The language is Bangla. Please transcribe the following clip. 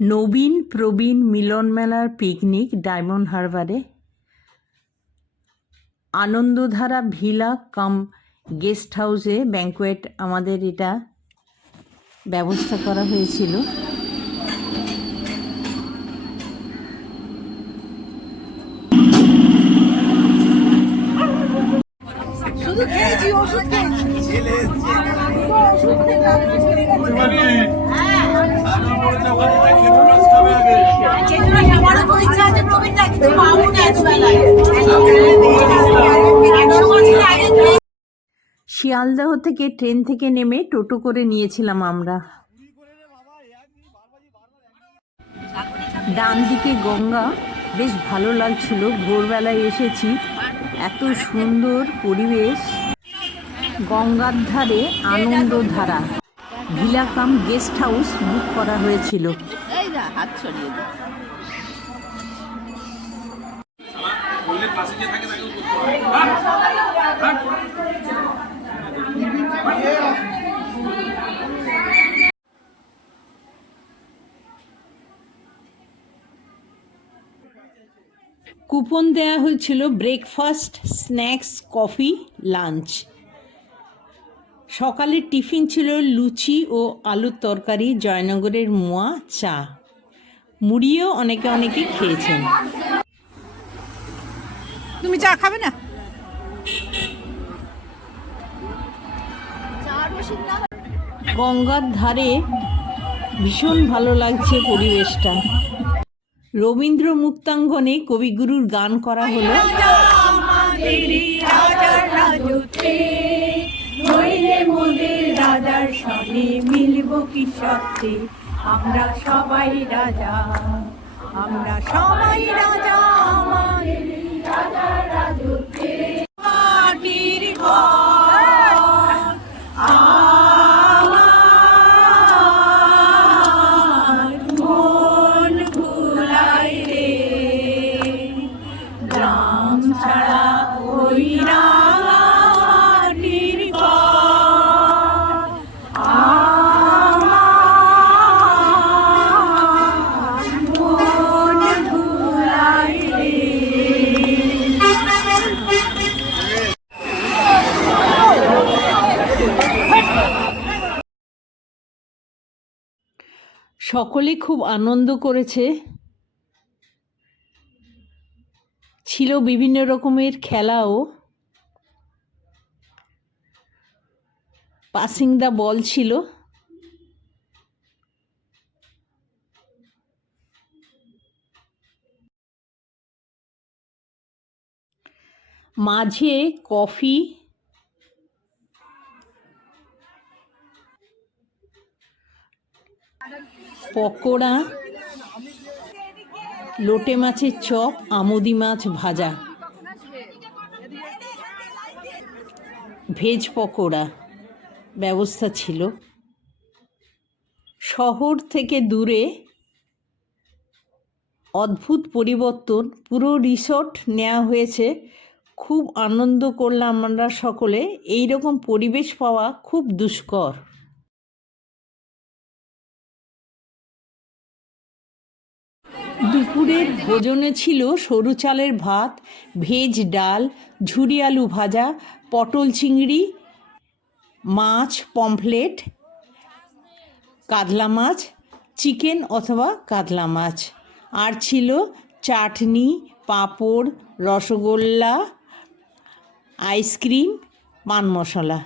নবীন প্রবীণ মিলন মেলার পিকনিক ডায়মন্ড হারবারে আনন্দধারা ভিলা কাম গেস্ট হাউসে ব্যাঙ্কোয়েট আমাদের এটা ব্যবস্থা করা হয়েছিল। শুধু খেয়েছি ওষুধ খেয়েছি। ওষুধ খেতে শিয়ালদাহ থেকে ট্রেন থেকে নেমে টোটো করে নিয়েছিলাম আমরা। ডান দিকে গঙ্গা, বেশ ভালো লাগছিল। ভোরবেলায় এসেছি। এত সুন্দর পরিবেশ। গঙ্গার ধারে আনন্দধারা। ভিলাকাম গেস্ট হাউস বুক করা হয়েছিল। এই যা হাত ছড়িয়ে দে। কুপন দেওয়া হয়েছিল ব্রেকফাস্ট স্ন্যাক্স কফি লাঞ্চ। সকালের টিফিন ছিল লুচি ও আলুর তরকারি জয়নগরের মোয়া চা। মুড়িও অনেকে অনেকে খেয়েছেন। তুমি চা খাবে না? গঙ্গার ধারে ভীষণ ভালো লাগছে পরিবেশটা। রবীন্দ্র মুক্তাঙ্গনে কবিগুরুর গান করা হলো। নইলে মোদের রাজার সঙ্গে মিলব কি সত্যি আমরা সবাই রাজা, আমরা সবাই রাজা, আমাদের রাজা সকলে খুব আনন্দ করেছে। ছিল বিভিন্ন রকমের খেলাও। পাসিং দ্য বল ছিল। মাঝে কফি পকোড়া, লোটে মাছের চপ, আমুদি মাছ ভাজা। ভেজ পকোড়া ব্যবস্থা ছিল। শহর থেকে দূরে অদ্ভুত পরিবর্তন। পুরো রিসর্ট নেওয়া হয়েছে। খুব আনন্দ করলাম আমরা সকলে। এই রকম পরিবেশ পাওয়া খুব দুষ্কর। দুপুরের ভোজনে ছিল সরু চালের ভাত, ভেজ ডাল, ঝুরি আলু ভাজা, পটল চিংড়ি, মাছ, পমফ্লেট, কাতলা মাছ, চিকেন অথবা কাতলা মাছ। আর ছিল চাটনি, পাঁপড়, রসগোল্লা, আইসক্রিম, পান মশলা।